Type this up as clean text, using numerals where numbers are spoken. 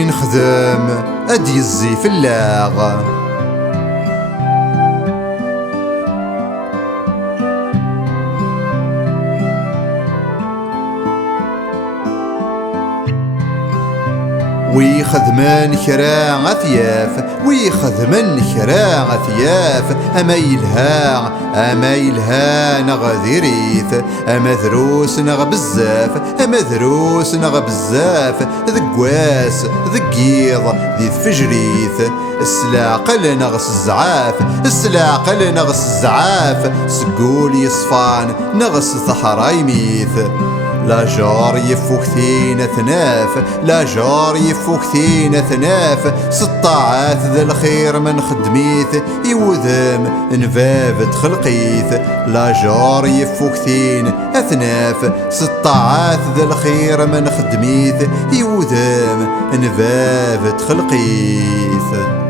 وين نخدم ادي يزي في اللاغ. ويخدمن كرا غثياف ويخدمن كرا غثياف اما يلها نغذيريث اما ذروس نغ بزاف ذقواس ذقيض ذي فجريث السلاقل نغس الزعاف سقول يصفان نغس ثحرا يميث. لا جار يفوك ثين ثناف سطاعات ذا الخير من خدميث يوذم نفافت خلقيث. لا جار يفوك ثين اثناف سطاعات ذا الخير من خدميث يوذم نفافت خلقيث.